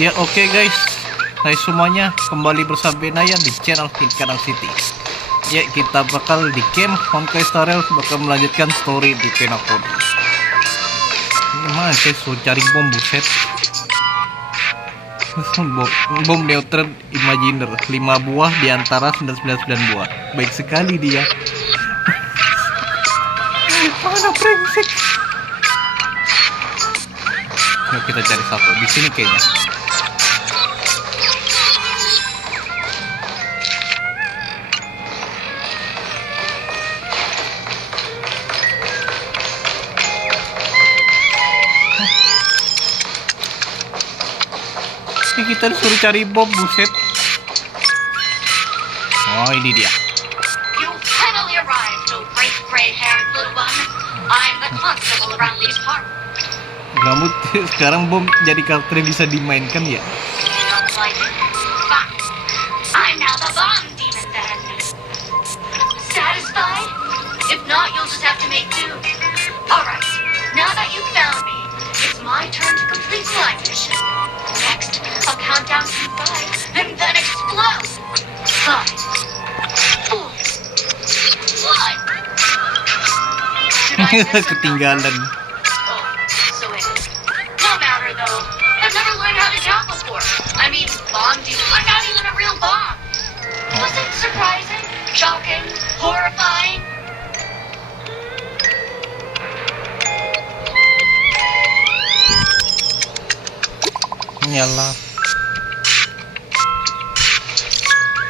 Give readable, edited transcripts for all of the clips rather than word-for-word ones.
Ya oke guys, hai semuanya, kembali bersama Benaya di channel Kadang City. Ya kita bakal di game Honkai Star Rail bakal melanjutkan story di Penacony. Gimana guys, so cari bom buset. Bom neutron imaginer 5 buah diantara 999 buah. Baik sekali dia. Mana brengsek. Yuk kita cari satu di sini kayaknya. Kita disuruh cari bom, buset. Oh, ini dia. You finally arrived, oh great gray-haired little one. I'm the constable around these parts. Kamu sekarang bom jadi karakter yang bisa dimainkan ya? Don't like it? Fine. I'm now the bomb demon then. Satisfied? If not, you'll just have to make do. Alright, now that you've found me, it's my turn to complete my mission. Next, I'll count down to 5 and then explode. 5, 4, 1. Ketinggalan. Oh, so it is. No matter though. I've never learned how to count before. I mean, bomb demon. I'm not even a real bomb. Was it surprising? Shocking? Horrifying? Nyala.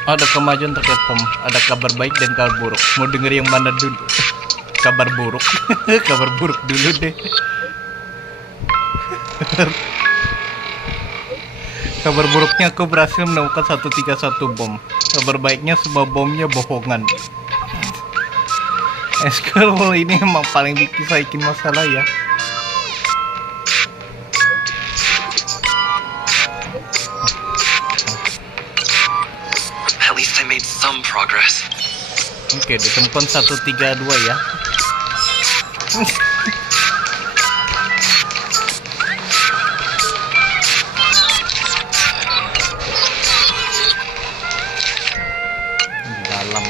Ada kemajuan terkait bom. Ada kabar baik dan kabar buruk. Mau denger yang mana dulu? Kabar buruk. Kabar buruk dulu deh. Kabar buruknya aku berhasil menemukan 131 bom. Kabar baiknya semua bomnya bohongan. Escrow ini emang paling bikin masalah ya. At least I made some progress. Oke, ditemukan 132 ya. Di dalam.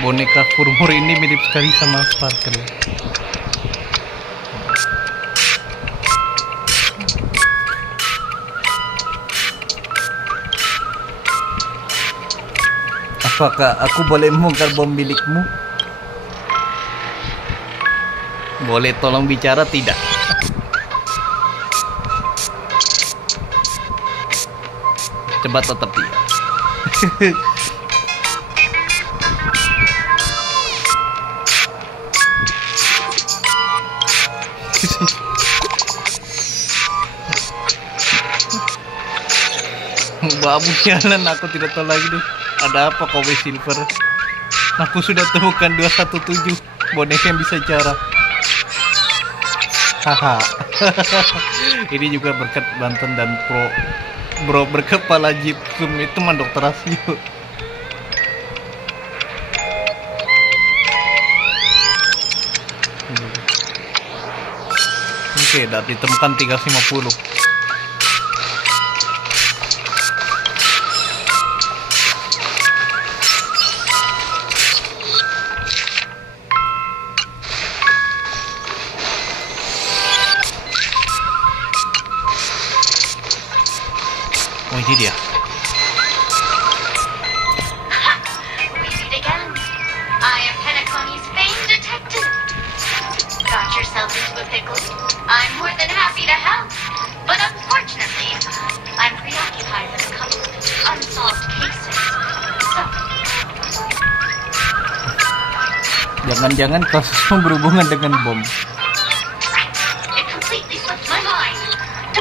Boneka Furmur ini mirip sekali sama Sparkle. Apakah aku boleh membongkar bom milikmu? Boleh tolong bicara tidak? Coba tetap tidak. Babu jalan, aku tidak tahu lagi deh. Ada apa kowe silver? Aku sudah temukan 217 boneka yang bisa cara. Haha. Ini juga berkat Banten dan bro berkepala Jipsum itu mah dokter Asio. Oke, dan ditemukan 350. Oh, ini dia. We meet again. I am Penacony's famed detective. Got yourself into a pickle? I'm more than happy to help. But unfortunately, I'm preoccupied with a couple of unsolved cases. So, Jangan-jangan kasusmu berhubungan dengan bom. it completely slipped my mind.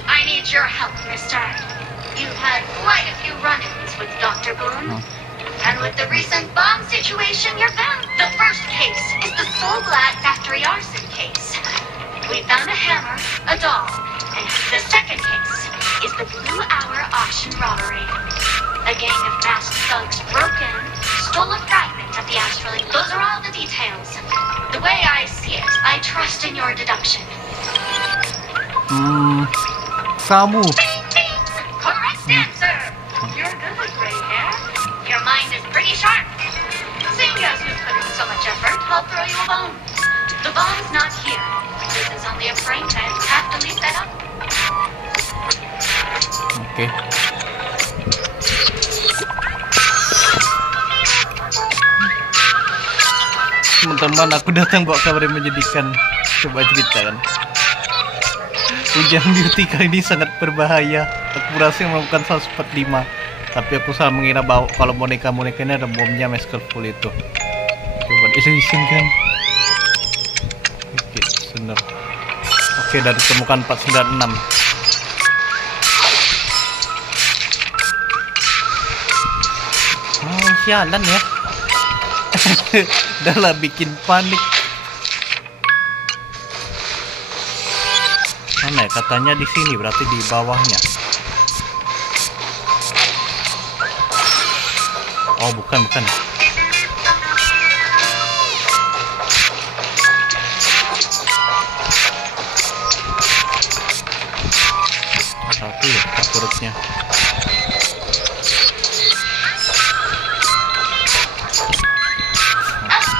I need your help, mister. You've had quite a few run-ins with Dr. Boone. And with the recent bomb situation, you're bound. The first case is the Soulglad factory arson case. We found a hammer, a doll, and the second case is the Blue Hour auction robbery. A gang of masked thugs broke in, stole a fragment of the astrolabe. Those are all the details. The way I see it, I trust trust in your deduction. Kamu. Correct answer. You're good with gray hair. Your mind is pretty sharp. Seeing as you put in so much effort, I'll throw you a bone. The bone's not here. This is only a frame and happily set up. Oke. Teman-teman, aku datang bawa kabar yang menyedihkan. Coba ceritakan. Hujan beauty kali ini sangat berbahaya. Aku berhasil melakukan 145, tapi aku salah mengira bahwa kalau boneka-boneka ini ada bomnya Maskerful itu. Coba diizinkan. Oke, bener. Oke, dan ditemukan 496. Oh, sialan ya. Udah lah, bikin panik. Mana ya? Katanya di sini, berarti di bawahnya. Oh, bukan. Satu ya, perutnya.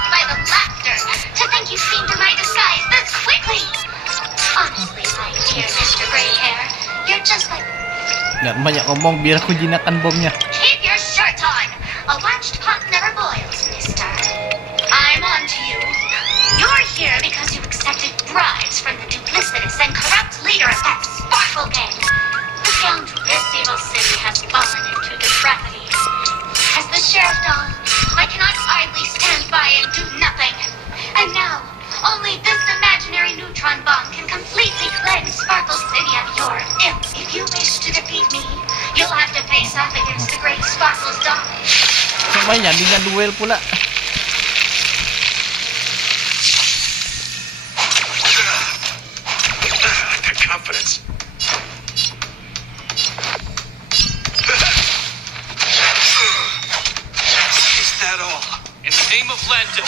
By the laughter, to think you seen through my disguise this quickly. Honestly, my dear Mr. Greyhair, you're just like... Jangan banyak ngomong biar aku jinakan bomnya. Keep your shirt on. A watched pot never boils, mister. I'm on to you. You're here because you accepted bribes from the duplicitous and corrupt leader of that Sparkle gang. The scoundrel, this evil city has fallen into depravity. As the sheriff doll, I cannot idly stand by and do nothing. And now, only this imaginary neutron bomb can completely cleanse Sparkle City of your ilk. If you wish to defeat me, you'll have to face off against the great Sparkle's doll. Semuanya dengan duel pula. That confidence. Is that all? In the name of Lando,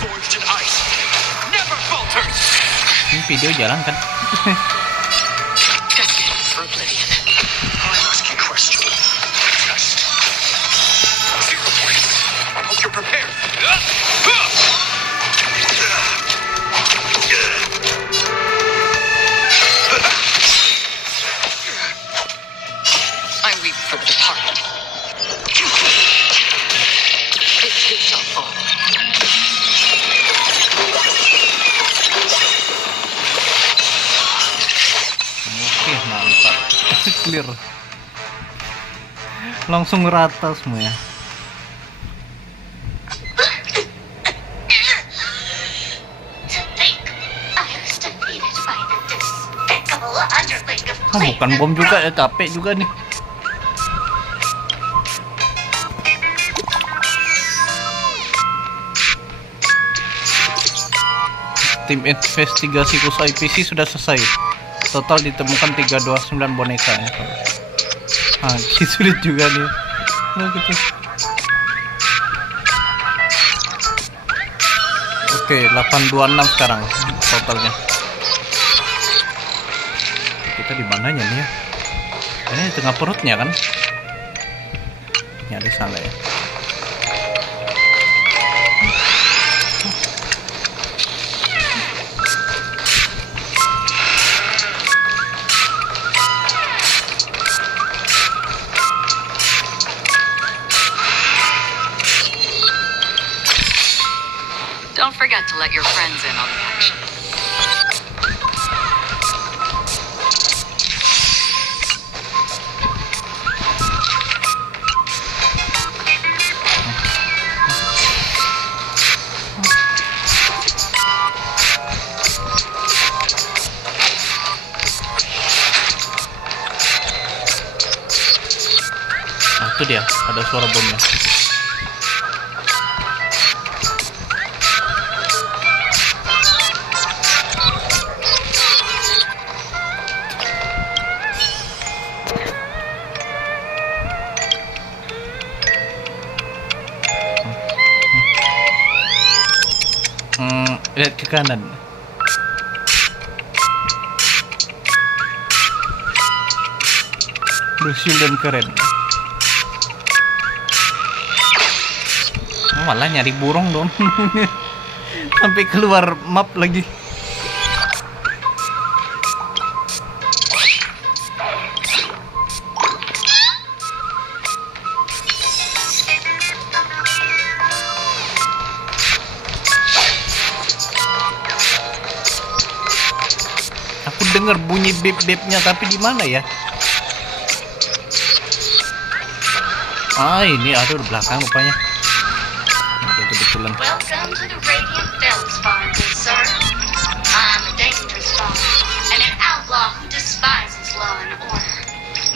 forged in ice, never falters. Ini video jalan kan? Destined for oblivion. I'm asking questions. Test. 0 points. Hope you're prepared. I leave for the department. It too shall fall. Oke, mantap. Clear. Langsung rata semua ya. To think I was defeated by the despicable underling of Oh, bukan bom juga ya, capek juga nih. Tim investigasi khusus IPC sudah selesai. Total ditemukan 329 boneka ya. Ah, sulit juga nih. Nah, gitu. Oke, 826 sekarang totalnya. Kita di mananya nih ya? Ini di tengah perutnya kan? Nyari sana ya. Don't forget to let your friends in on the action. Nah, itu dia, ada suara bomnya. Lihat ke kanan. Berhasil dan keren. Oh, malah nyari burung dong. Sampai keluar map lagi. Aku dengar bunyi bip-bipnya, tapi di mana ya? Ah, ini ada di belakang rupanya. Ada kebetulan. Welcome to the Radiant Films Farm, good sir. I'm a dangerous boss and an outlaw who despises law and order.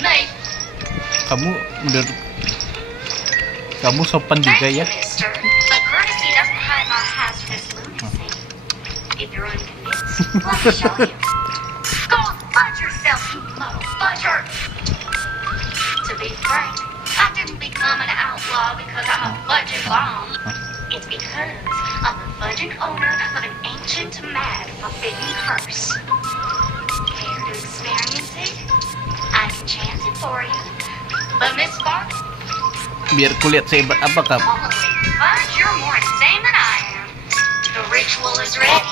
May Kamu sopan juga thank ya. you, mister. But courtesy doesn't hide my hazardous lunacy. If you're unconvinced, let me show you. Go fudge yourself, you muddle fudger! To be frank, I didn't become an outlaw because I'm a fudging bomb. It's because I'm the fudging owner of an ancient, mad, forbidden curse. Care to experience it? I can chant it for you. But Miss Spark, Biar kulihat sehebat apa kamu. holy fudge, you're more insane than I am. The ritual is ready.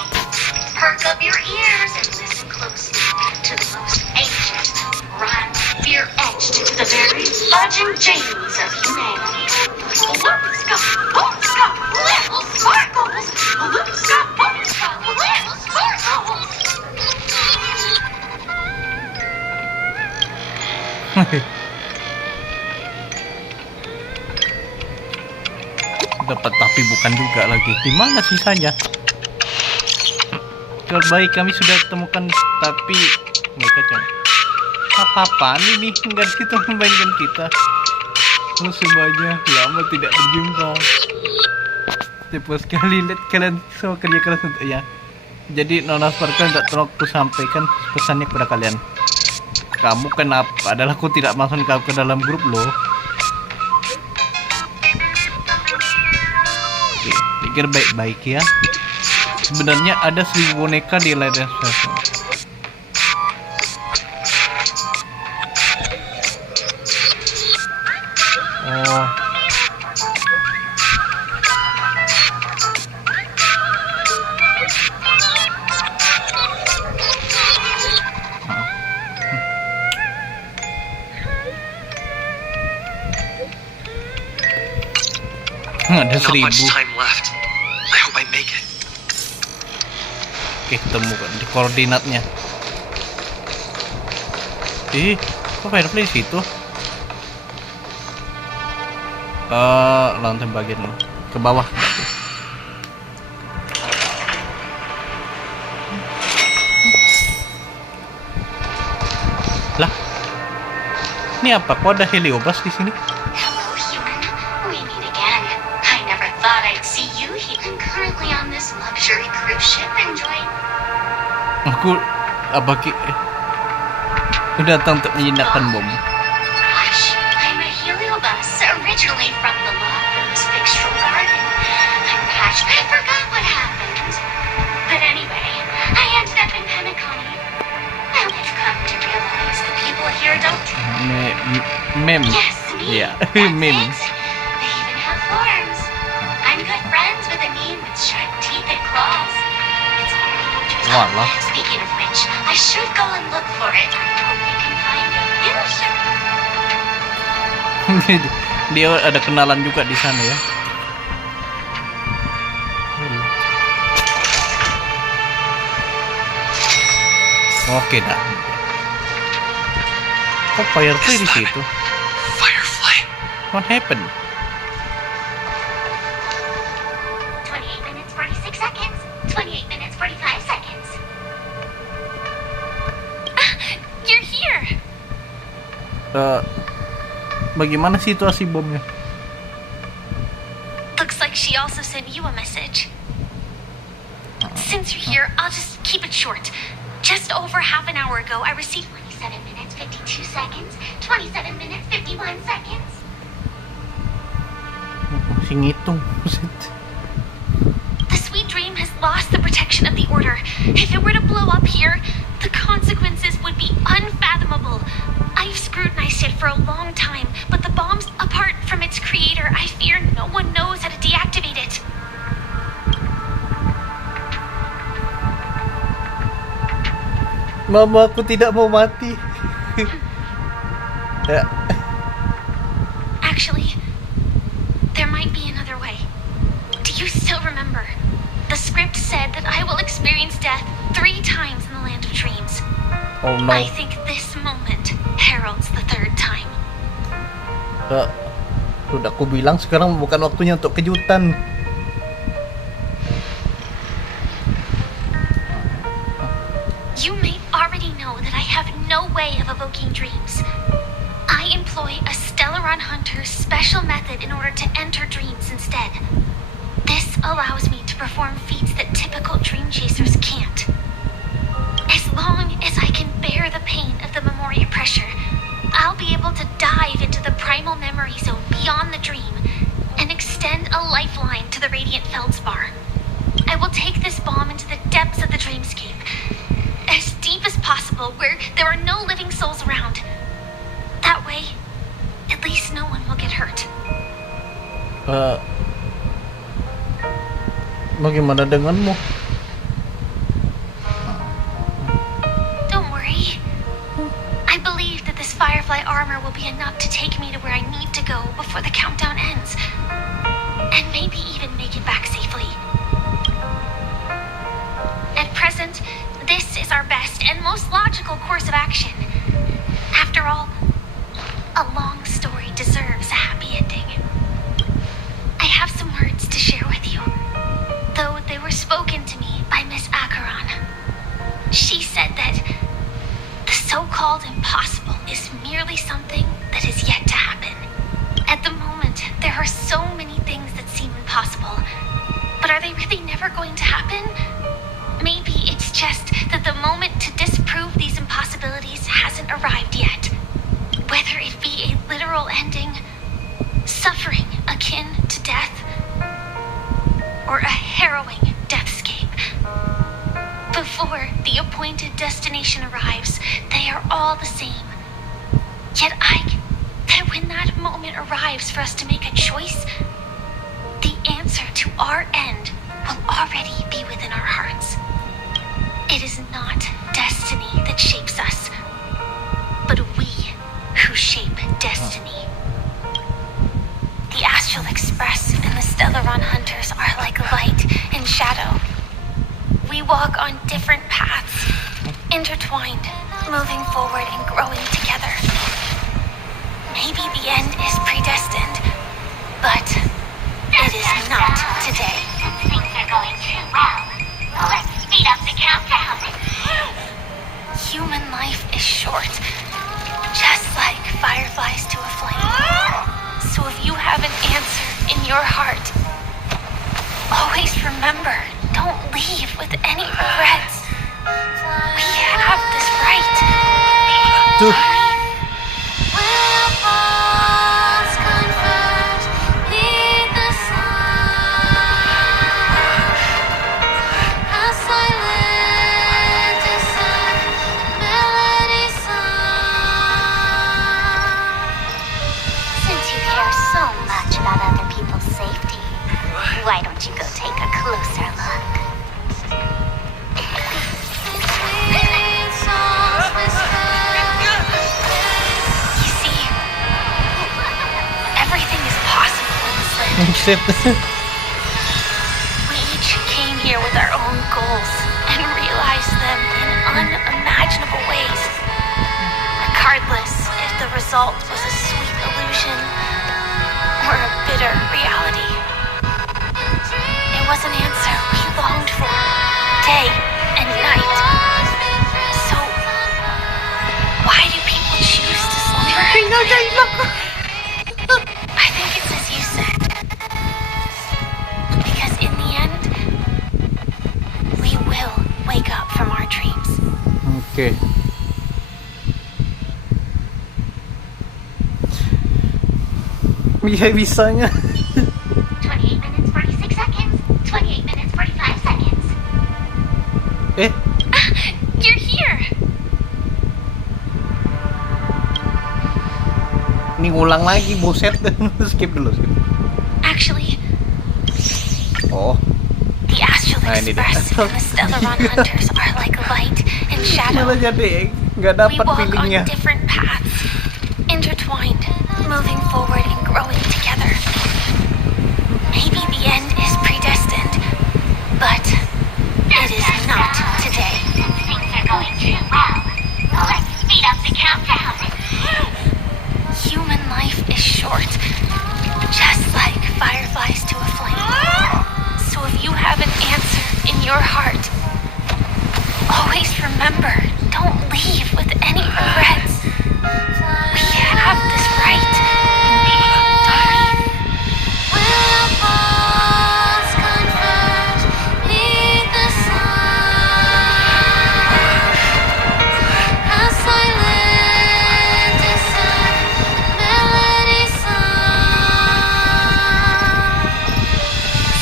Perk up your ears and listen closely to the most ancient rhyme fear etched into the very fudging genes of humanity. Loopska, boopska, little sparkles. Loopska, boopska, little sparkles. Dapat tapi bukan juga lagi. Di mana sisanya? Terbaik kami sudah temukan, tapi mereka coba. Apa-apaan ini? Enggak kita membayangkan kita. Oh, semuanya lama tidak berjumpa. Cepat sekali lihat kalian semua kerja keras untuk ya. Jadi Nona Sparkle tidak tolong aku sampaikan pesannya kepada kalian. Kamu kenapa? Adalah aku tidak masuk ke dalam grup loh. Oke, pikir baik-baik ya. Sebenarnya ada 1000 boneka di layar stasiun. Oh. Ada Not much 1000. time left. I hope I make it. Oke, temukan di koordinatnya. Kok Firefly situ? Lantai bagian ke bawah. Lah, ini apa? Kok ada Heliobas di sini? Hello, human. We meet again. I never thought I'd see you here. I'm currently on this luxury cruise ship enjoying. Aku datang untuk menjinakkan bom. Gosh, I'm a heliobus, originally from the Lagos Fixtural Garden. I'm Patch. I forgot what happened. But anyway, I ended up in Pemiconi. And I've come to realize the people here don't. Mem. Yes, me. Yeah, That's mem. it. They even have forms. I'm good friends with a meme with sharp teeth and claws. It's very interesting. Walah. Speaking of which, I should go and look for it. I hope you can find it. You should. Dia ada kenalan juga di sana ya. Oke dah. Kok Firefly di situ? Firefly. What happened? 28 minutes, 46 seconds. 28 minutes, 45 seconds. You're here. Bagaimana situasi bomnya? Looks like she also sent you a message. Since you're here, I'll just keep it short. Just over half an hour ago, I received 27 minutes, 52 seconds. 27 minutes, 51 seconds. Masih ngitung. the Sweet Dream has lost the protection of the Order. If it were to blow up here, the consequences would be unfathomable. I've scrutinized it for for a long time, but the bomb's apart from its creator. I fear no one knows how to deactivate it. Mama, aku tidak mau mati. Ya. Actually, there might be another way. Do you still remember? The script said that I will experience death 3 times in the land of dreams. Oh no. I think this moment heralds the 3rd time. Sudah aku bilang sekarang bukan waktunya untuk kejutan. You may already know that I have no way of evoking dreams. I employ a Stellaron Hunter's special method in order to enter dreams instead. This allows me to perform feats that typical dream chasers can't. As long as I can bear the pain of the Memoria pressure, I'll be able to dive into the primal memory zone beyond the dream and extend a lifeline to the Radiant Feldspar. I will take this bomb into the depths of the dreamscape, as deep as possible, where there are no living souls around. That way, at least no one will get hurt. Bagaimana denganmu? Don't worry. I believe that this Firefly armor will be enough to take me to where I need to go before the countdown ends. And maybe even make it back safely. At present, this is our best and most logical course of action. After all, a long story deserves a happy ending. I have some words to share with you, though they were spoken to me by Miss Acheron. She said that the so-called impossible is merely something that is yet to happen. At the moment, there are so many things that seem impossible, but are they really never going to happen? Maybe it's just that the moment to disprove these impossibilities hasn't arrived yet. Whether it be a literal ending, suffering akin to death, or a harrowing deathscape. Before the appointed destination arrives, they are all the same. Yet that when that moment arrives for us to make a choice, the answer to our end will already be within our hearts. It is not destiny that shapes us, but we who shape destiny. The Astral Express and the Stellaron Hunters are like light and shadow. We walk on different paths, intertwined, moving forward and growing together. Maybe the end is predestined, but it is not today. Things are going too well. Let's speed up the countdown. Human life is short, just like fireflies to a flame. So if you have an answer in your heart, always remember, don't leave with any regrets. We have this right. Tuh. Why don't you go take a closer look? You see, everything is possible in this land. Except We each came here with our own goals and realized them in unimaginable ways. Regardless if the result was a sweet illusion or a bitter reality. It was an answer we longed for, day and night. So, why do people choose to slumber? I think it's as you said. Because in the end, we will wake up from our dreams. Oke. Bisa-bisanya. 28 minutes, 46 seconds. 28 minutes, 45 seconds. You're here! Ini ngulang lagi, buset. Skip dulu, skip. Actually, Oh, the Astral Nah, ini dia. Express and the Stellaron Hunters are like light and shadow. malah jadi nggak We dapat walk on feelingnya. different paths, intertwined, moving forward and growing together. Maybe the end is predestined, but it is not today. Things are going too well. Let's speed up the countdown. Human life is short, just like fireflies to a flame. So if you have an answer in your heart, always remember, don't leave with any regrets. We have this right, don't we?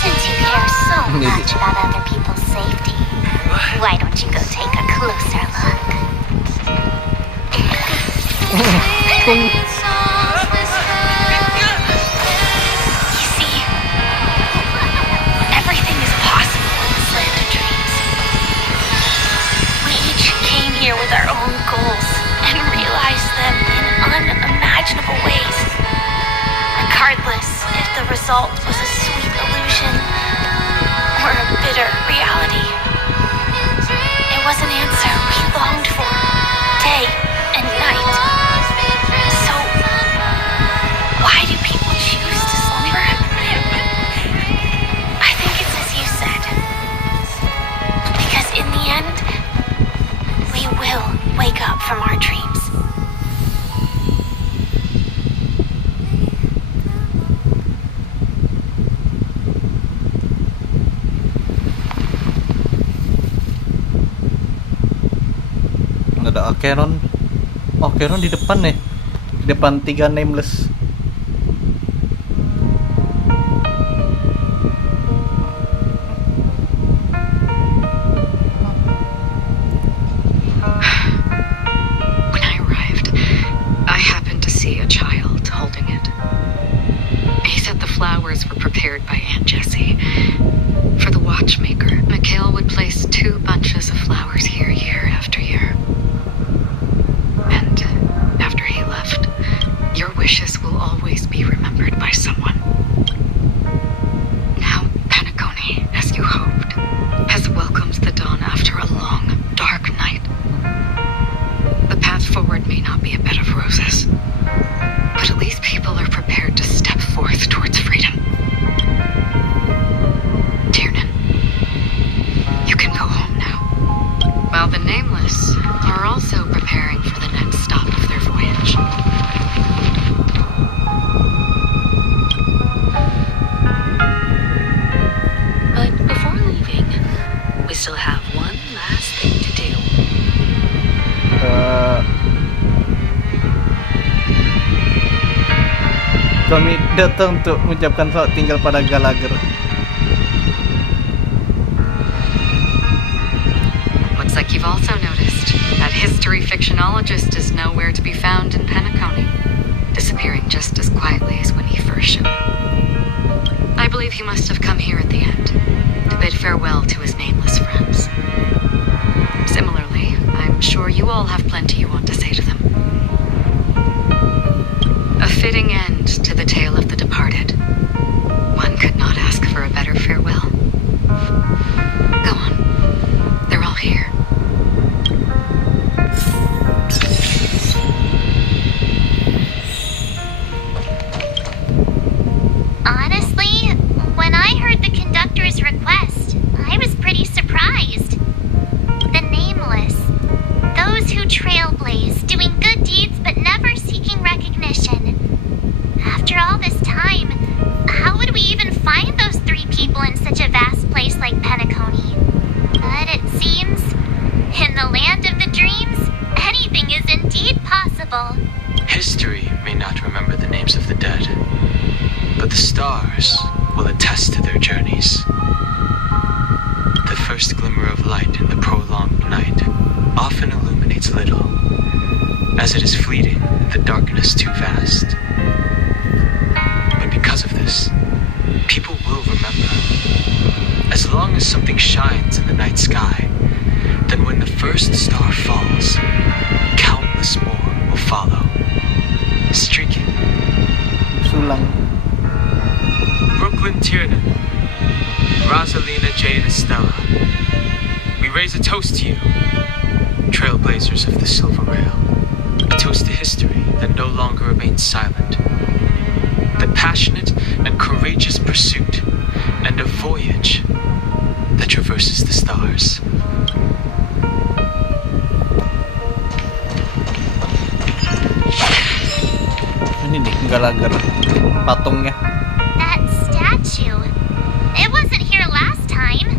Since you care so Maybe. much about other people's safety, why don't you go take a closer look? You see, everything is possible in this land of dreams. We each came here with our own goals and realized them in unimaginable ways. Regardless if the result was a sweet illusion or a bitter reality. It was an answer we longed for, day and night. So, why do people choose to slumber? I think it's as you said. Because in the end, we will wake up from our dreams. Ada Acheron. Oh, Acheron di depan nih. Di depan 3 nameless. When I arrived, I happened to see a child holding it. He said the flowers were prepared by Aunt Jessie. For the watchmaker, Mikhail would place 2 bunches of flowers here year after year. And after he left, your wishes will always be remembered by someone. Now, Penacony, as you hoped, has welcomed the dawn after a long, dark night. The path forward may not be a bed of roses, but at least people are prepared to step forth towards freedom. Tiernan, you can go home now. While the Nameless are also preparing for the next stop of their voyage. But before leaving, we still have one last thing to do. Kami datang untuk mengucapkan selamat tinggal pada Gallagher. Looks like you've also noticed that history fictionologist is nowhere to be found in Penacony, disappearing just as quietly as when he first showed up. I believe he must have come here at the end to bid farewell to his nameless friends. Similarly, I'm sure you all have plenty you want to say to them. A fitting end to the tale of the departed. One could not ask for a better farewell. Go on. They're all here. Honestly, when I heard the conductor's request, I was pretty surprised. The Nameless. Those who trailblaze, doing good deeds but never seeking recognition. After all this time, how would we even find those 3 people in such a vast place like Penacony? But it seems, in the land of the dreams, anything is indeed possible. History may not remember the names of the dead, but the stars will attest to their journeys. The first glimmer of light in the prolonged night often illuminates little, as it is fleeting, the darkness too vast. because of this, people will remember. As long as something shines in the night sky, then when the first star falls, countless more will follow, streaking. Sulang. Brooklyn Tiernan, Rosalina Jane Estella, we raise a toast to you, trailblazers of the Silver Rail. A toast to history that no longer remains silent. The passionate and courageous pursuit, and a voyage that traverses the stars. Ini nih, galagar patungnya. That statue. It wasn't here last time.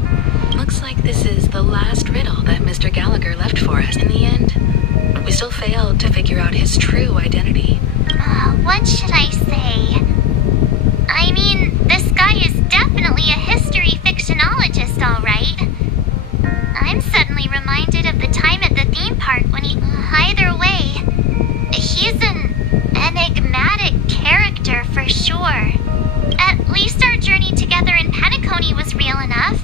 Looks like this is the last riddle that Mr. Gallagher left for us. In the end, we still failed to figure out his true identity. What should I say? I mean, this guy is definitely a history fictionologist, all right. I'm suddenly reminded of the time at the theme park when he... Either way, he's an enigmatic character for sure. At least our journey together in Penacony was real enough.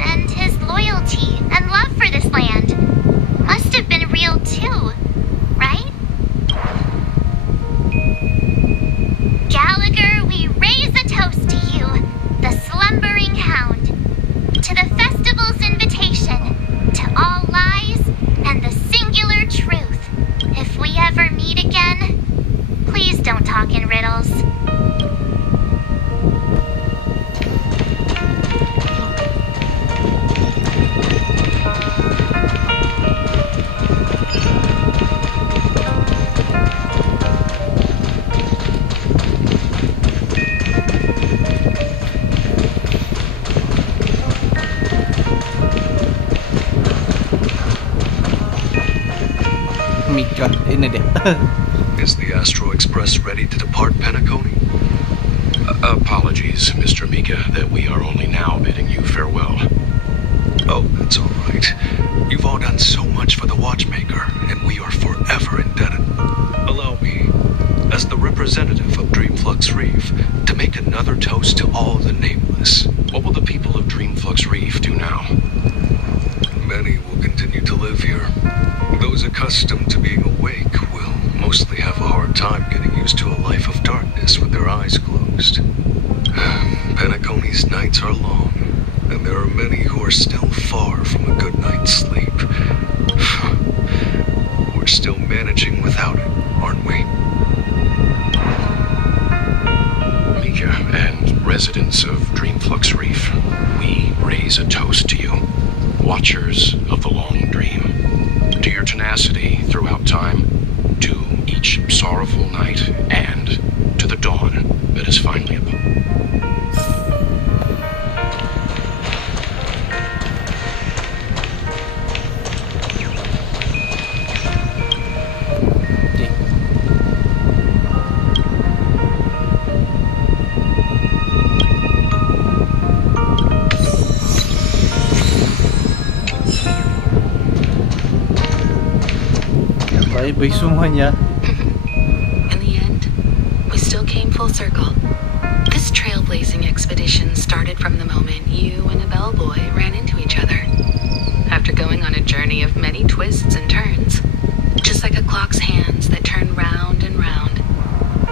And his loyalty and love for this land must have been real too, right? Gallagher, we raise a toast to you, the slumbering hound, to the festival's invitation, to all lies and the singular truth. If we ever meet again, please don't talk in riddles. Mika, ini deh. Is the Astro Express ready to depart Penacony? Apologies, Mr. Mika, that we are only now bidding you farewell. Oh, that's all right. You've all done so much for the Watchmaker, and we are forever indebted. Allow me, as the representative of Dreamflux Reef, to make another toast to all the nameless. What will the people of Dreamflux Reef do now? Many will continue to live here. Those accustomed to being awake will mostly have a hard time getting used to a life of darkness with their eyes closed. Penacony's nights are long, and there are many who are still far from a good night's sleep. We're still managing without it, aren't we? Mika and residents of Dreamflux Reef, we raise a toast to you, watchers of the long dream, to your tenacity throughout time, to each sorrowful night, and to the dawn that is finally upon. Bye-bye semuanya. In the end, we still came full circle. This trailblazing expedition started from the moment you and a bellboy ran into each other. After going on a journey of many twists and turns, just like a clock's hands that turn round and round,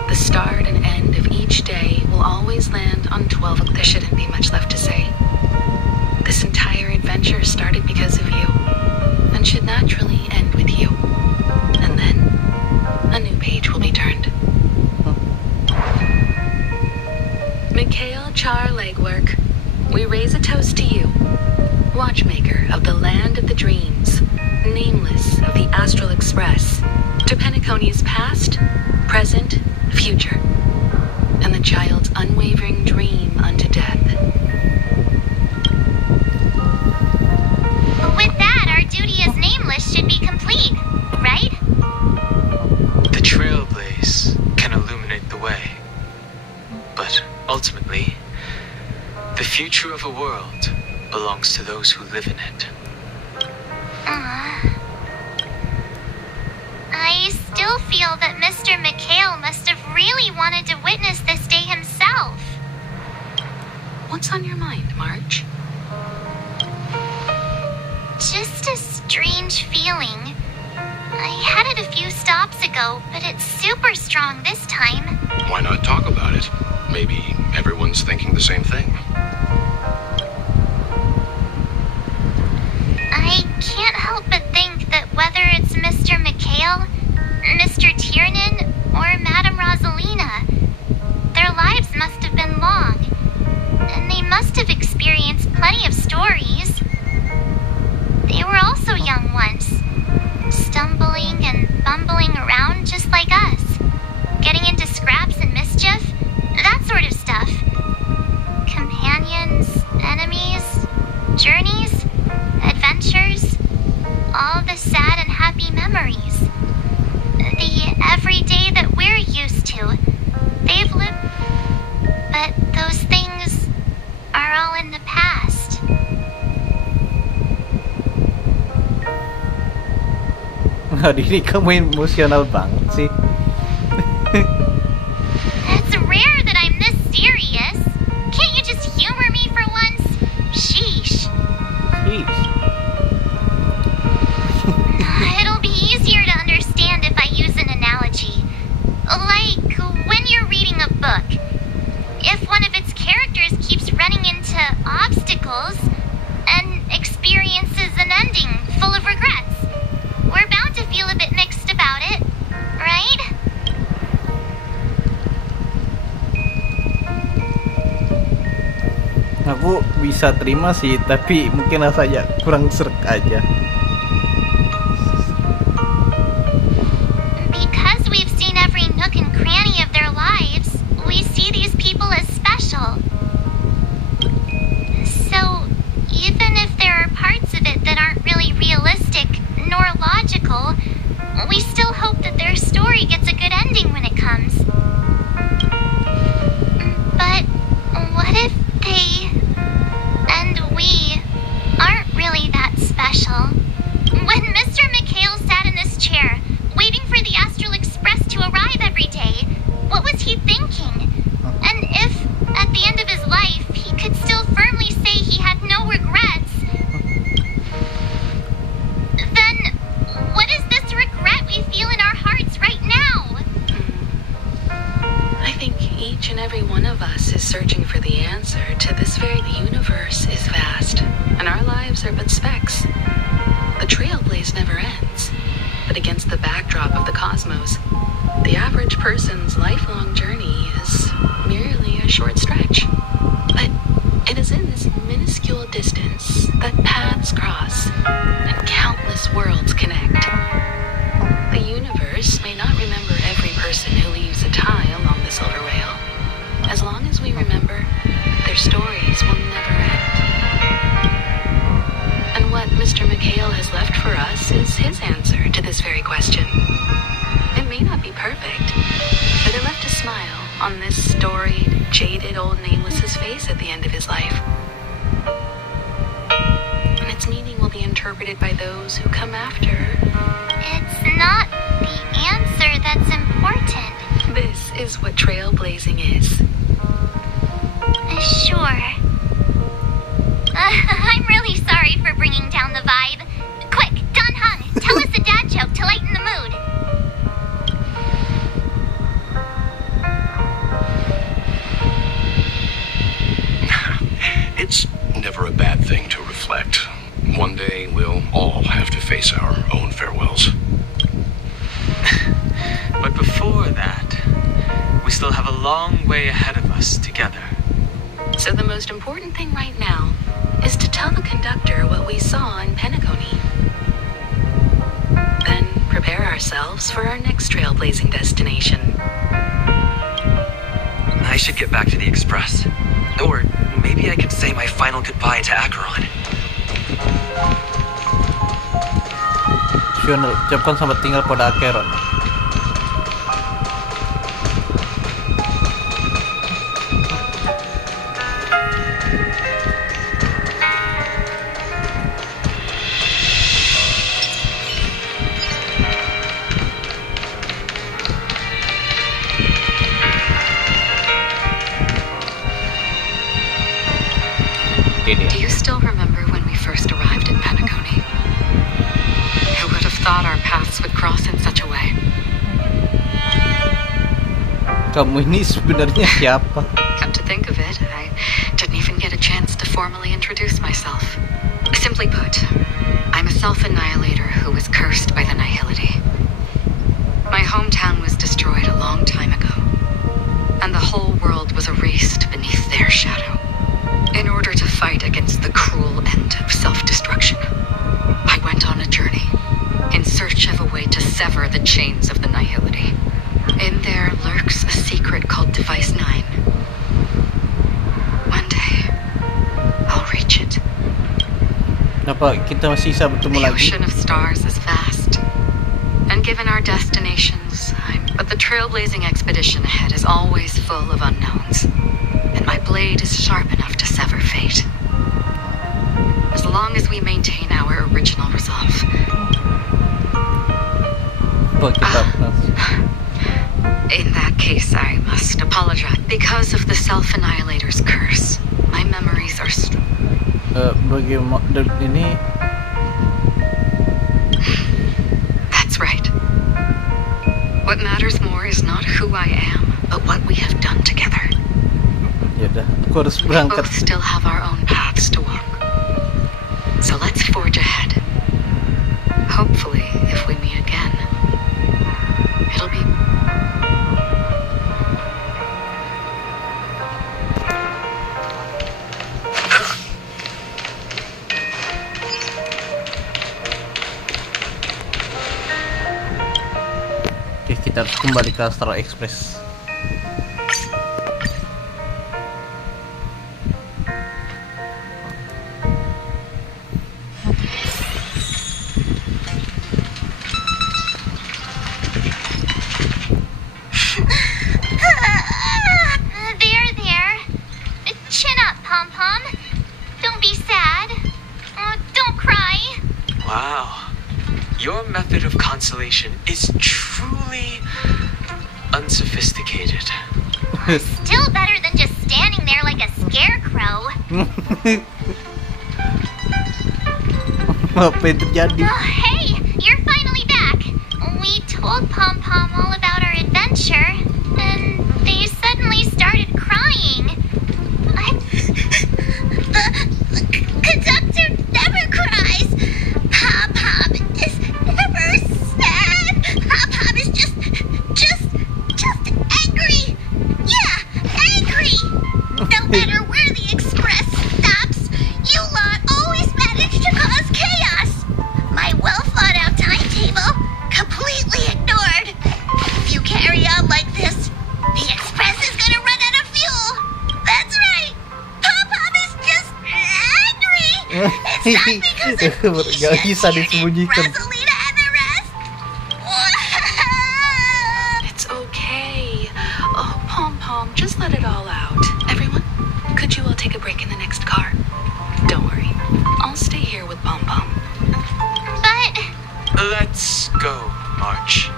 the start and end of each day will always land on 12 o'clock. There shouldn't be much left to say. This entire adventure started because of you, and should naturally end with you. And then, a new page will be turned. Mikhail Char Legwork, we raise a toast to you, watchmaker of the land of the dreams, nameless of the Astral Express, to Penacony's past, present, future, and the child's unwavering dream unto death. With that, our duty as nameless should be complete, right? The trailblaze can illuminate the way. But ultimately, the future of a world belongs to those who live in it. I still feel that Mr. Mikhail must have really wanted to witness this day himself. stops ago, but it's super strong this time. Why not talk about it? Maybe everyone's thinking the same thing. I can't help but think that whether it's Mr. McHale, Mr. Tiernan, or Madame Rosalina, their lives must have been long, and they must have experienced plenty of stories. They were also young once, stumbling and bumbling around just like us, getting into scraps and mischief, that sort of stuff. Companions, enemies, journeys, adventures, all the sad and happy memories. The everyday that we're used to, they've lived, but those things are all in the past. Diri kamu emosional banget sih. It's rare that I'm this serious. Can't you just humor me for once? Sheesh. Sheesh. It'll be easier to understand if I use an analogy. Like when you're reading a book. If one of its characters keeps running into obstacles and experiences an ending full of regrets, we're bound to feel a bit mixed about it, right? Aku bisa terima sih, tapi mungkin rasanya kurang srek aja. Because we've seen every nook and cranny of their lives, we see these people as special. So, even if there are parts of it that aren't really realistic nor logical, we still hope that their story gets a good ending when it comes. But what if they and we aren't really that special? When Mr. McHale sat in this chair, waiting for the Astral Express to arrive every day, what was he thinking? And if, at the end of his life, he could still firmly say he had no regrets, then what is this regret we feel in our hearts right now? I think each and every one of us is searching for the answer to this very. The universe is vast, and our lives are but specks. The trailblaze never ends, but against the backdrop of the cosmos, the average person's lifelong journey is merely a short stretch. But it is in this minuscule distance that paths cross and countless worlds connect. The universe may not remember every person who leaves a tie along the Silver Rail. As long as we remember, their stories will never end. And what Mr. McHale has left for us is his answer to this very question. It may not be perfect, but it left a smile on this storied, jaded old Nameless's face at the end of his life. And its meaning will be interpreted by those who come after. It's not the answer that's important. This is what trailblazing is. Sure. I'm really sorry for bringing down the vibe. Quick, Don Hung, tell us a dad joke to lighten the mood. It's never a bad thing to reflect. One day we'll all have to face our own farewells. But before that, we still have a long way ahead of us together. So the most important thing right now is to tell the conductor what we saw in Penacony. Then prepare ourselves for our next trailblazing destination. I should get back to the Express. Or maybe I can say my final goodbye to Acheron. Sion ucapkan selamat tinggal pada Acheron. Do you still remember when we first arrived in Penacony? Who would have thought our paths would cross in such a way? Kamu ini sebenarnya siapa? Come to think of it, I didn't even get a chance to formally introduce myself. Simply put, I'm a self-annihilator who was cursed by the Nihility. My hometown was destroyed a long time ago, and the whole world was erased beneath their shadow. In order to fight against the cruel end of self-destruction, I went on a journey in search of a way to sever the chains of the Nihility. In there lurks a secret called Device 9. One day, I'll reach it. Kenapa kita masih bisa bertemu The lagi? ocean of stars is vast. And given our destinations, but the trailblazing expedition ahead is always full of unknowns. And my blade is sharp enough to sever fate. As long as we maintain our original resolve. Apa kita? In that case, I must apologize. Because of the Self-Annihilator's curse, my memories are Bagaimana ini? That's right. What matters more is not who I am, but what we have done together. Ya udah, aku harus We berangkat. both still have our own paths to walk. So let's forge ahead. Hopefully, if we meet again, it'll be... Oke, kita harus kembali ke Astral Express. There. Chin up, Pom-Pom. Don't be sad. Don't cry. Wow. Your method of consolation is truly unsophisticated. Still better than just standing there like a scarecrow. Apa yang terjadi? Oh, hey, you're finally back. We told Pom-Pom all about our adventure, and they suddenly started crying. The conductor never cries. Pom-Pom is never sad. Pom-Pom is just angry. Yeah, angry. No matter where the express stops, you lot always manage to cause chaos. My well-thought-out timetable completely ignored. If you carry on like this, the express is gonna run out of fuel. That's right. Pom-Pom is just angry. It's not because of Gak bisa disembunyikan. Rosalina and the rest. It's okay. Oh, Pom-Pom, just let it all out. Everyone, could you all take a break in the next car? Don't worry. I'll stay here with Pom-Pom. But Let's go, March.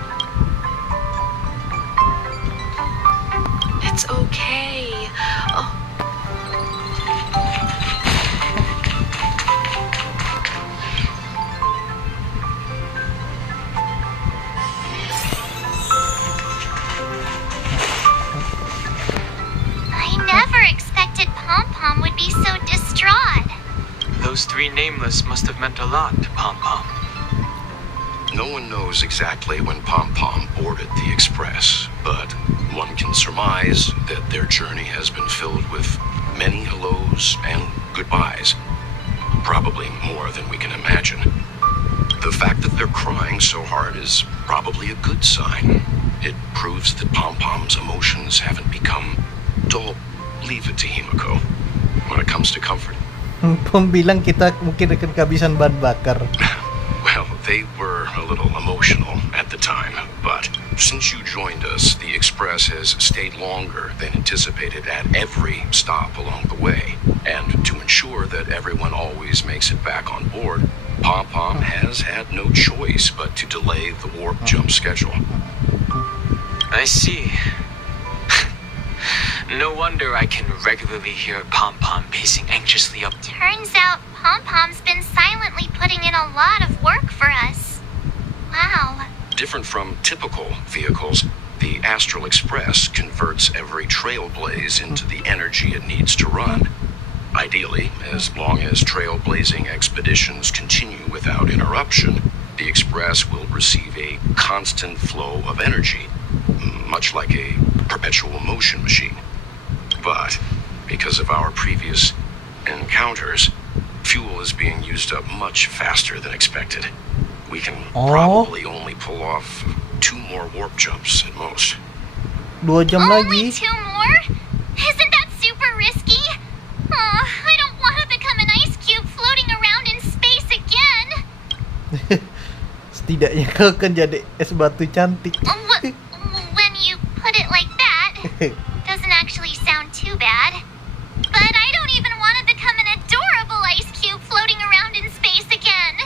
It's okay. Oh, I never expected Pom-Pom would be so distraught. Those three nameless must have meant a lot to Pom-Pom. No one knows exactly when Pom-Pom boarded the express, but one can surmise that their journey has been filled with many hellos and goodbyes. Probably more than we can imagine. The fact that they're crying so hard is probably a good sign. It proves that Pom-Pom's emotions haven't become dull. Leave it to Himiko. When it comes to comfort, Pom bilang kita mungkin akan kehabisan bahan bakar. well, they were a little emotional at the time, but since you joined us, the Express has stayed longer than anticipated at every stop along the way. And to ensure that everyone always makes it back on board, Pom-Pom has had no choice but to delay the warp jump schedule. I see. No wonder I can regularly hear Pom-Pom pacing anxiously up. Turns out Pom-Pom's been silently putting in a lot of work for us. Wow. Different from typical vehicles, The Astral Express converts every trailblaze into the energy it needs to run. Ideally, as long as trailblazing expeditions continue without interruption, the Express will receive a constant flow of energy, much like a perpetual motion machine. But because of our previous encounters, fuel is being used up much faster than expected. We can probably only pull off 2 more warp jumps at most. 2 jam Only lagi. 2 more? Isn't that super risky? Oh, I don't want to become an ice cube floating around in space again. Setidaknya kau akan jadi es batu cantik. When you put it like that, doesn't actually sound too bad. But I don't even want to become an adorable ice cube floating around in space again.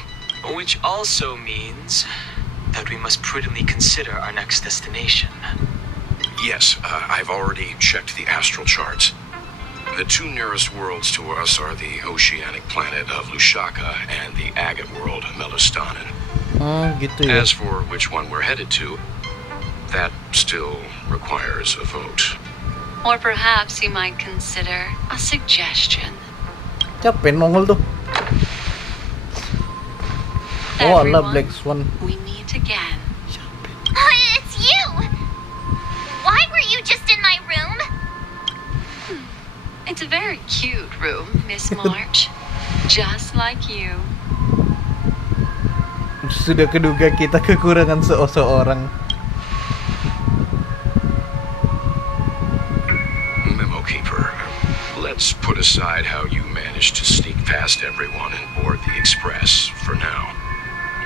Which also means that we must prudently consider our next destination. Yes, I've already checked the astral charts. The 2 nearest worlds to us are the oceanic planet of Lushaka and the agate world Melostanen. Gitu ya. As for which one we're headed to, that still requires a vote. Or perhaps you might consider a suggestion. Capek nongol tuh. Oh, Allah, Everyone, Black Swan. we meet again. It's you! Why were you just in my room? It's a very cute room, Miss March. Just like you. Sudah keduga kita kekurangan seorang. Memo Keeper, let's put aside how you managed to sneak past everyone and board the Express for now.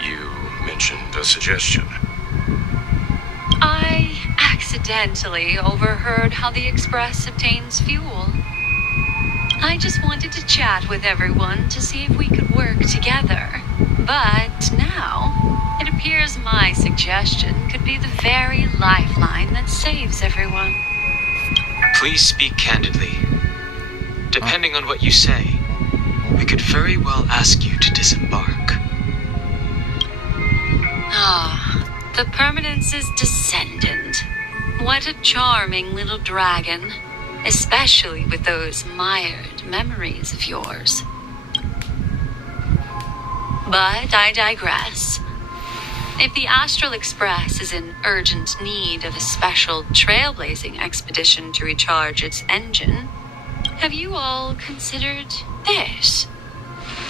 You mentioned a suggestion. I accidentally overheard how the Express obtains fuel. I just wanted to chat with everyone to see if we could work together. But now, it appears my suggestion could be the very lifeline that saves everyone. Please speak candidly. Depending on what you say, we could very well ask you to disembark. Ah, the Permanence's descendant. What a charming little dragon. Especially with those mired memories of yours. But I digress. If the Astral Express is in urgent need of a special trailblazing expedition to recharge its engine, have you all considered this?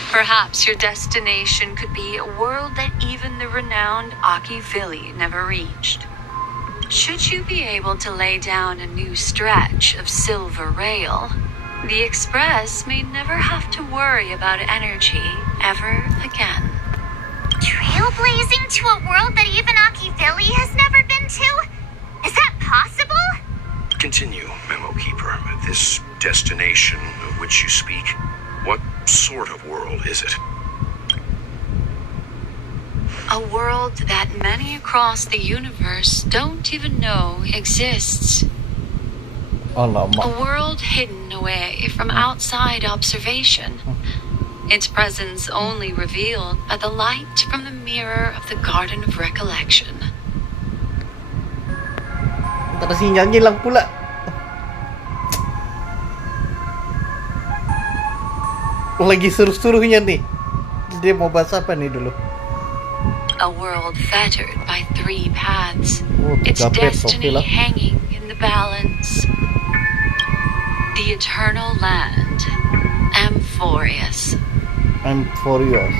Perhaps your destination could be a world that even the renowned Aki Vili never reached. Should you be able to lay down a new stretch of silver rail, the Express may never have to worry about energy ever again. Trailblazing to a world that even Akivili has never been to? Is that possible? Continue, Memo Keeper. This destination of which you speak, what sort of world is it? A world that many across the universe don't even know exists. A Alamak. world hidden away from outside observation. Its presence only revealed by the light from the mirror of the Garden of Recollection. Ntar sinyalnya hilang pula. Lagi suruh-suruhnya nih. Dia mau bahas apa nih dulu? A world fettered by 3 paths. Oh, Its 3 paths, oke destiny lah. hanging in the balance. The eternal land, Amphorius. I'm furious.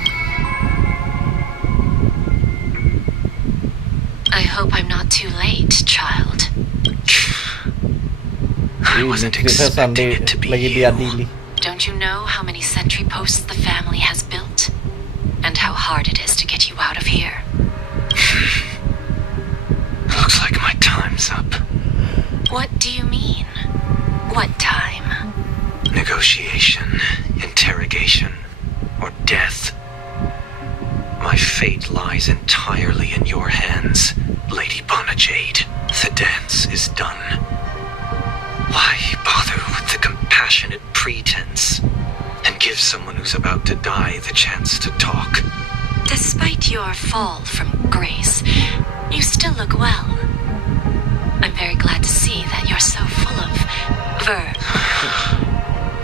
I hope I'm not too late, child. I Ini wasn't cerita expecting Sunday it to be lagi you. diadili. Don't you know how many sentry posts the family has built? And how hard it is to get you out of here? Looks like my time's up. What do you mean? What time? Negotiation, interrogation, or death. My fate lies entirely in your hands, Lady Bonajade. The dance is done. Why bother with the compassionate pretense and give someone who's about to die the chance to talk? Despite your fall from grace, you still look well. I'm very glad to see that you're so full of verve.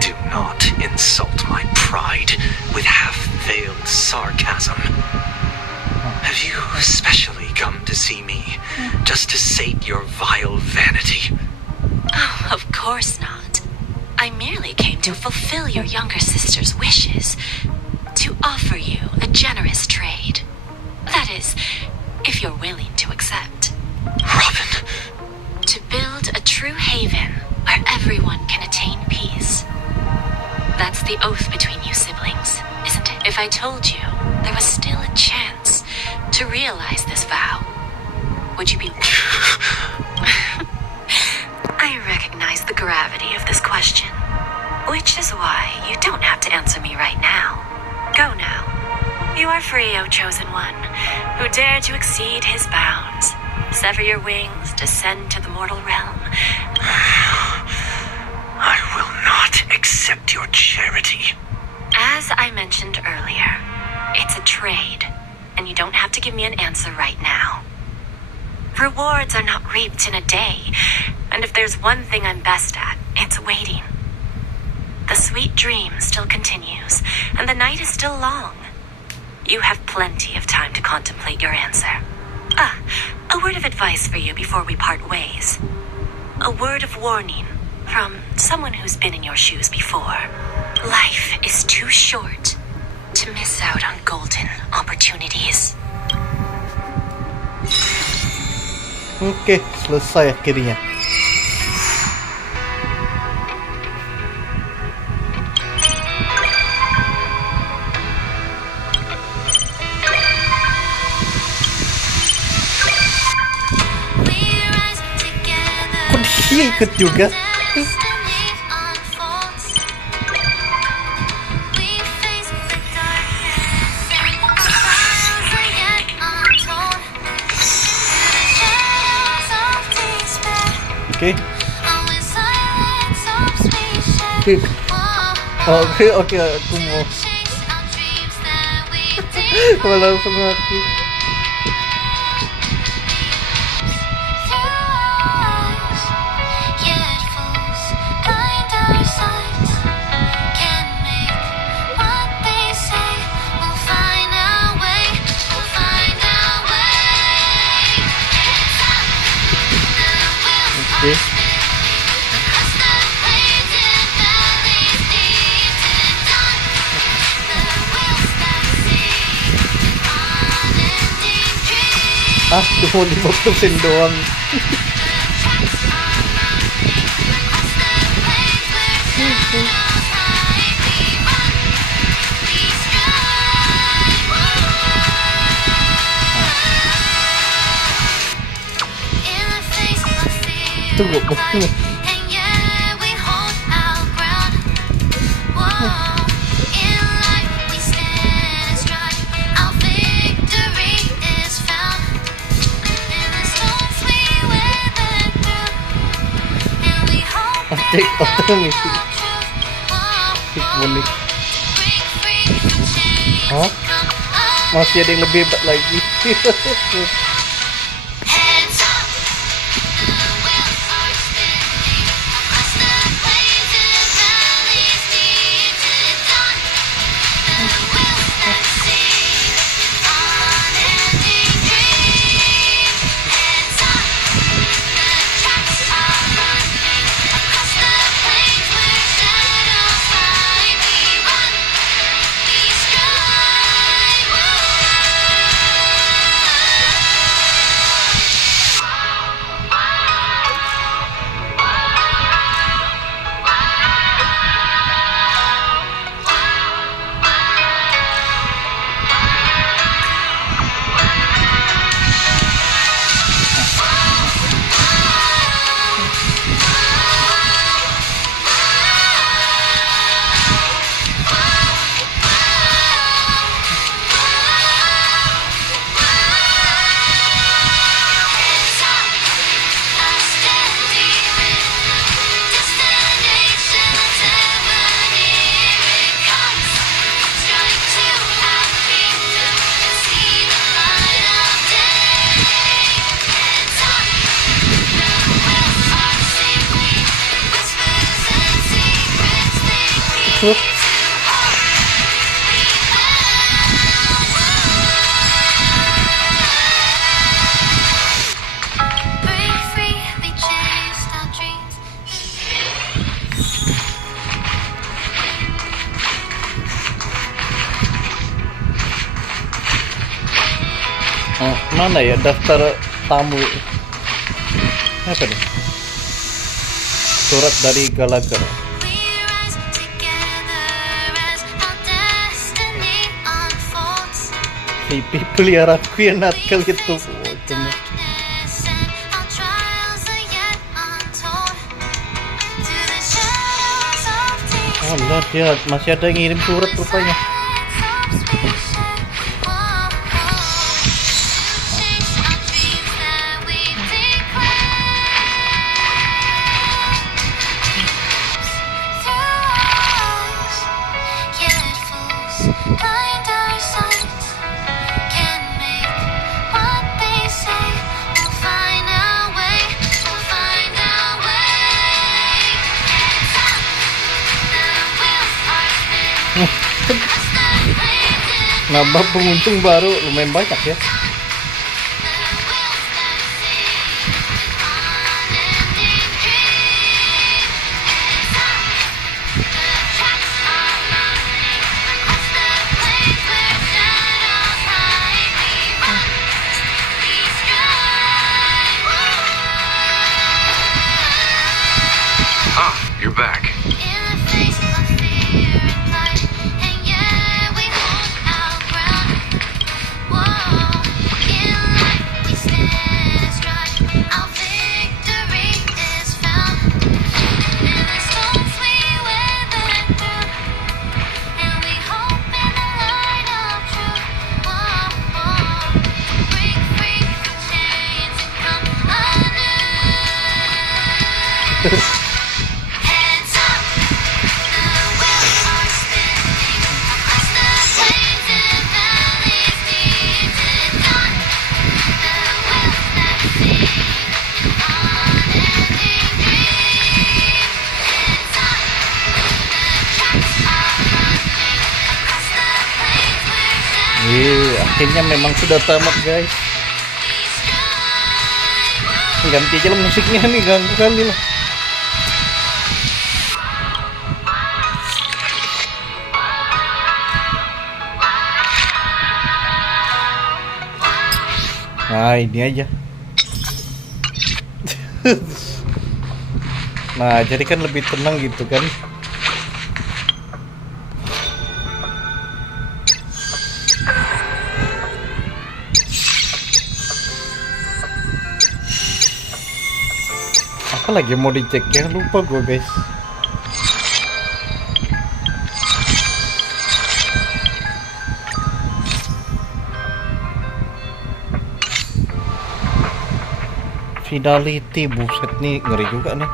Do not insult my pride with half-veiled sarcasm. Have you especially come to see me just to sate your vile vanity? Oh, of course not. I merely came to fulfill your younger sister's wishes. To offer you a generous trade. That is, if you're willing to accept. Robin, To build a true haven where everyone can attain peace. That's the oath between you siblings, isn't it? If I told you there was still a chance to realize this vow, would you be... I recognize the gravity of this question, which is why you don't have to answer me right now. Go now. You are free, O Chosen One, who dare to exceed his bounds. Sever your wings, descend to the mortal realm. I will not accept your charity. As I mentioned earlier, it's a trade, and you don't have to give me an answer right now. Rewards are not reaped in a day, and if there's one thing I'm best at, it's waiting. The sweet dream still continues, and the night is still long. You have plenty of time to contemplate your answer. A word of advice for you before we part ways. A word of warning from someone who's been in your shoes before. Life is too short to miss out on golden opportunities. Oke, selesai akhirnya. Kok dia ikut juga? Oke. Oke, aku mau langsung mati. Oke. Cuma 5% doang. Tunggu, cek otomisi. Unik. Hah? Masih ada yang lebih hebat lagi. Break free, we chased our dreams. Mana ya daftar tamu? Apa nih? Surat dari Gallagher. We rise together as our destiny unfolds. Pipi peliharaku yang nakal gitu. Darkness and our trials are yet untold. To the shadows of these Oh Allah, dia masih ada yang ngirim surat rupanya. hopes we share. Whoa, whoa. Chase our dreams that we've declared. Through eyes, yet fools blind our sight. Can make what they say. We'll find our way. We'll find our way. Hands up, the wheels are spinning. Across the plains and Nambah pengunjung baru lumayan banyak ya. the wheels that sing an unending dream. Hands up, the tracks are running. Across the plains where shadows hide. We run, we stride. Ah, you're back. In the face of fear and light, and yet we hold our ground. Whoa, in life we stand astride. Our victory is found. In the storms we weather through, and we hope in the light of truth. Whoa, whoa, break free from chains and come anew. Hands up, the wheels are spinning across the plains and valleys deep and dawn. The wheels that sing an unending dream. Hands up, the tracks are running across the plains where shadows Akhirnya memang sudah tamat guys. we stride. Ganti aja lah musiknya nih, ganggu kali lah. Nah ini aja. Nah jadi kan lebih tenang gitu kan. Apa lagi mau dicek ya, lupa gue guys. Fidelity, buset nih, ngeri juga nih.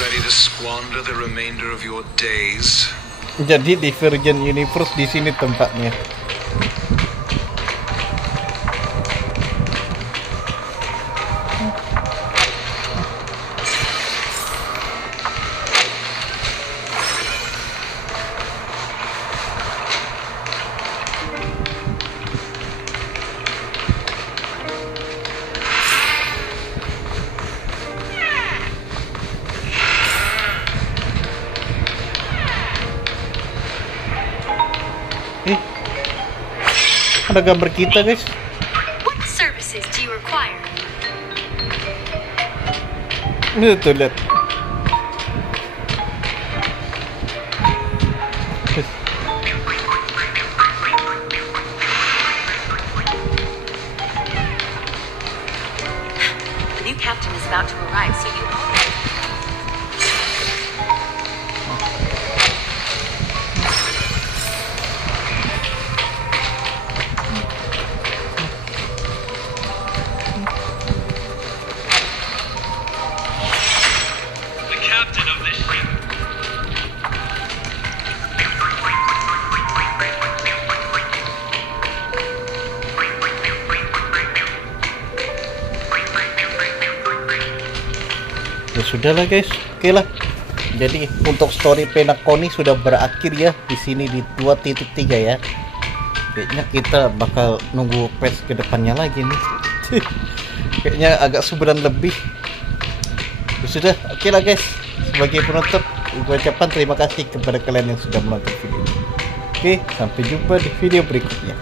Ready to squander the remainder of your days? Jadi di Virgin Universe di sini tempatnya. Ada gambar kita guys. What services do you require? Ini tuh lihat. The new captain is about to arrive, so you The captain of this ship. Ya sudahlah guys, oke lah. Jadi untuk story Penacony sudah berakhir ya di sini di 2.3 ya. Kayaknya kita bakal nunggu patch kedepannya lagi nih. Kayaknya agak sebulan lebih. Ya sudah, oke lah guys. Sebagai penutup, gue ucapkan terima kasih kepada kalian yang sudah menonton video ini. Oke, sampai jumpa di video berikutnya.